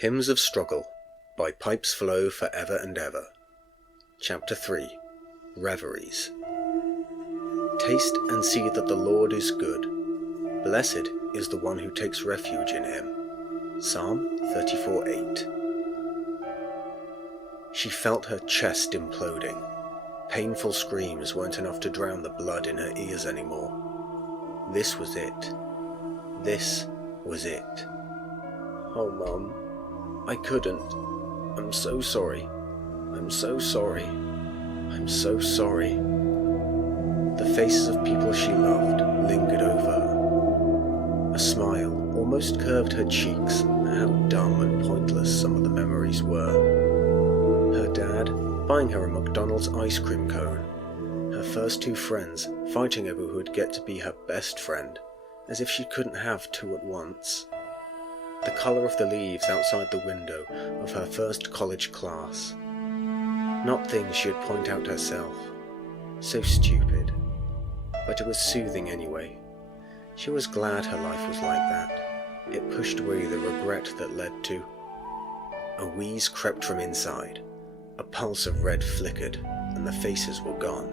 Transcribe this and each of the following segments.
Hymns of Struggle by Pipes Flow Forever and Ever. Chapter 3. Reveries. Taste and see that the Lord is good. Blessed is the one who takes refuge in him. Psalm 34:8. She felt her chest imploding. Painful screams weren't enough to drown the blood in her ears anymore. This was it. This was it. Oh, Mum. I couldn't. I'm so sorry. I'm so sorry. I'm so sorry. The faces of people she loved lingered over her. A smile almost curved her cheeks at how dumb and pointless some of the memories were. Her dad buying her a McDonald's ice cream cone. Her first two friends fighting over who would get to be her best friend, as if she couldn't have two at once. The colour of the leaves outside the window of her first college class. Not things she'd point out herself. So stupid. But it was soothing anyway. She was glad her life was like that. It pushed away the regret that led to. A wheeze crept from inside. A pulse of red flickered, and the faces were gone.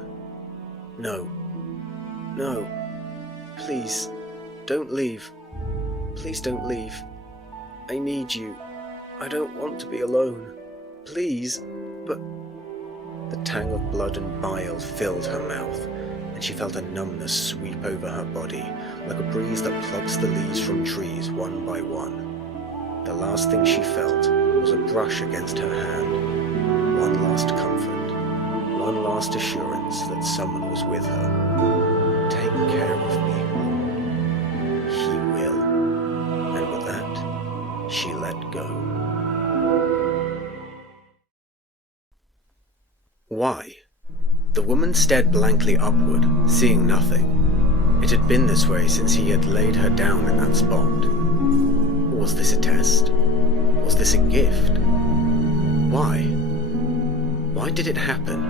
No. No. Please, don't leave. Please don't leave. I need you. I don't want to be alone. Please, but... The tang of blood and bile filled her mouth, and she felt a numbness sweep over her body, like a breeze that plucks the leaves from trees one by one. The last thing she felt was a brush against her hand. One last comfort, one last assurance that someone was with her. Take care of me, Lord. He will. And with that, she let go. Why? The woman stared blankly upward, seeing nothing. It had been this way since he had laid her down in that spot. Was this a test? Was this a gift? Why? Why did it happen?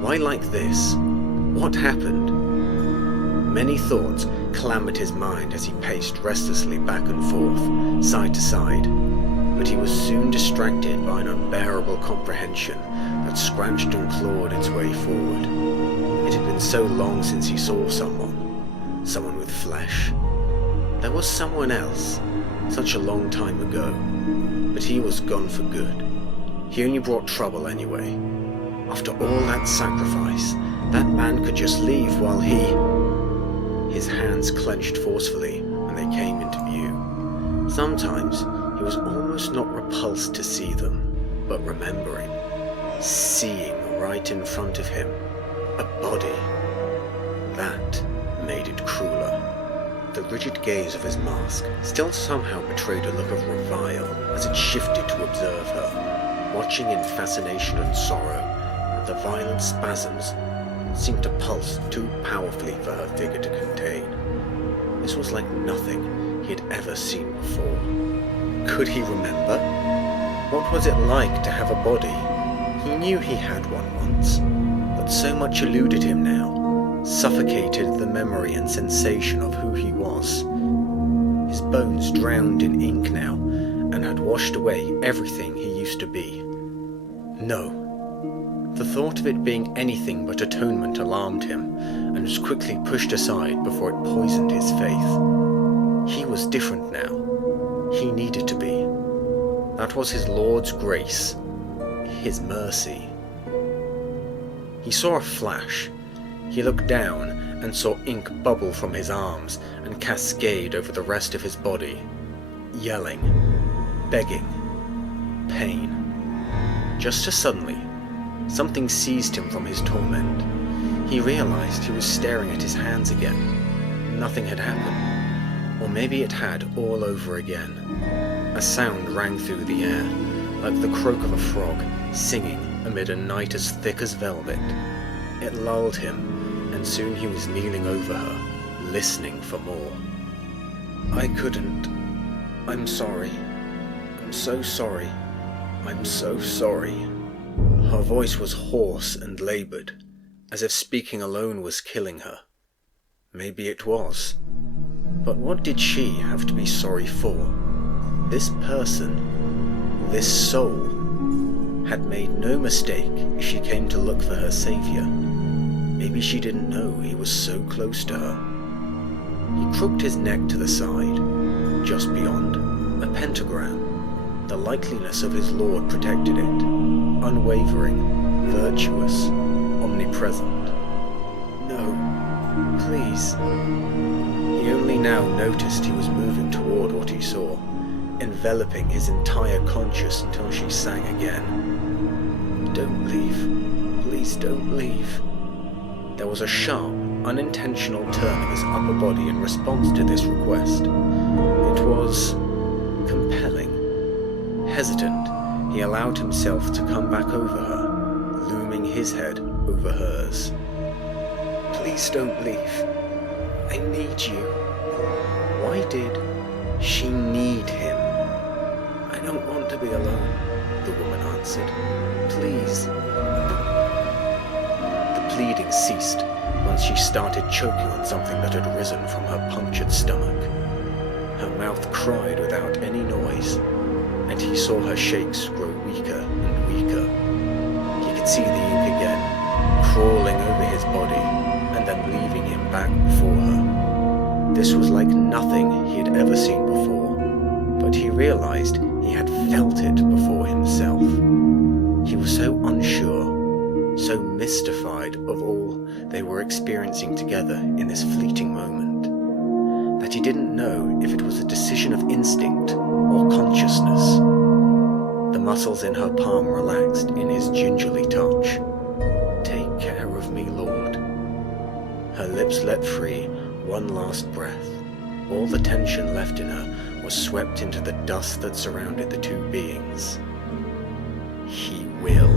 Why like this? What happened? Many thoughts clamoured his mind as he paced restlessly back and forth, side to side, but he was soon distracted by an unbearable comprehension that scratched and clawed its way forward. It had been so long since he saw someone with flesh. There was someone else, such a long time ago, but he was gone for good. He only brought trouble anyway. After all that sacrifice, that man could just leave while he... His hands clenched forcefully when they came into view. Sometimes he was almost not repulsed to see them, but remembering. Seeing right in front of him. A body. That made it crueler. The rigid gaze of his mask still somehow betrayed a look of revile as it shifted to observe her, watching in fascination and sorrow, and the violent spasms seemed to pulse too powerfully for her figure to contain. This was like nothing he had ever seen before. Could he remember? What was it like to have a body? He knew he had one once, but so much eluded him now, suffocated the memory and sensation of who he was. His bones drowned in ink now, and had washed away everything he used to be. No. The thought of it being anything but atonement alarmed him, and was quickly pushed aside before it poisoned his faith. He was different now. He needed to be. That was his Lord's grace. His mercy. He saw a flash. He looked down and saw ink bubble from his arms and cascade over the rest of his body. Yelling. Begging. Pain. Just as suddenly, something seized him from his torment. He realized he was staring at his hands again. Nothing had happened. Or maybe it had all over again. A sound rang through the air, like the croak of a frog singing amid a night as thick as velvet. It lulled him, and soon he was kneeling over her, listening for more. I couldn't. I'm sorry. I'm so sorry. I'm so sorry. Her voice was hoarse and laboured, as if speaking alone was killing her. Maybe it was. But what did she have to be sorry for? This person, This soul had made no mistake if she came to look for her savior. Maybe she didn't know he was so close to her. He crooked his neck to the side. Just beyond, a pentagram. The likeliness of his lord protected it. Unwavering, virtuous, omnipresent. No, please. He only now noticed he was moving toward what he saw, enveloping his entire conscious until she sang again. Don't leave. Please don't leave. There was a sharp, unintentional turn of his upper body in response to this request. It was compelling. Hesitant, he allowed himself to come back over her, looming his head over hers. Please don't leave. I need you. Why did she need him? I don't want to be alone, the woman answered. Please. The pleading ceased once she started choking on something that had risen from her punctured stomach. Her mouth cried without any noise, and he saw her shakes grow weaker and weaker. He could see the ink again, crawling over his body, and then leaving him back before her. This was like nothing he had ever seen before, but he realized he had felt it before himself. He was so unsure, so mystified of all they were experiencing together in this fleeting moment, that he didn't know if it was a decision of instinct or consciousness. The muscles in her palm relaxed in his gingerly touch. Take care of me, Lord. Her lips let free one last breath. All the tension left in her was swept into the dust that surrounded the two beings. He will.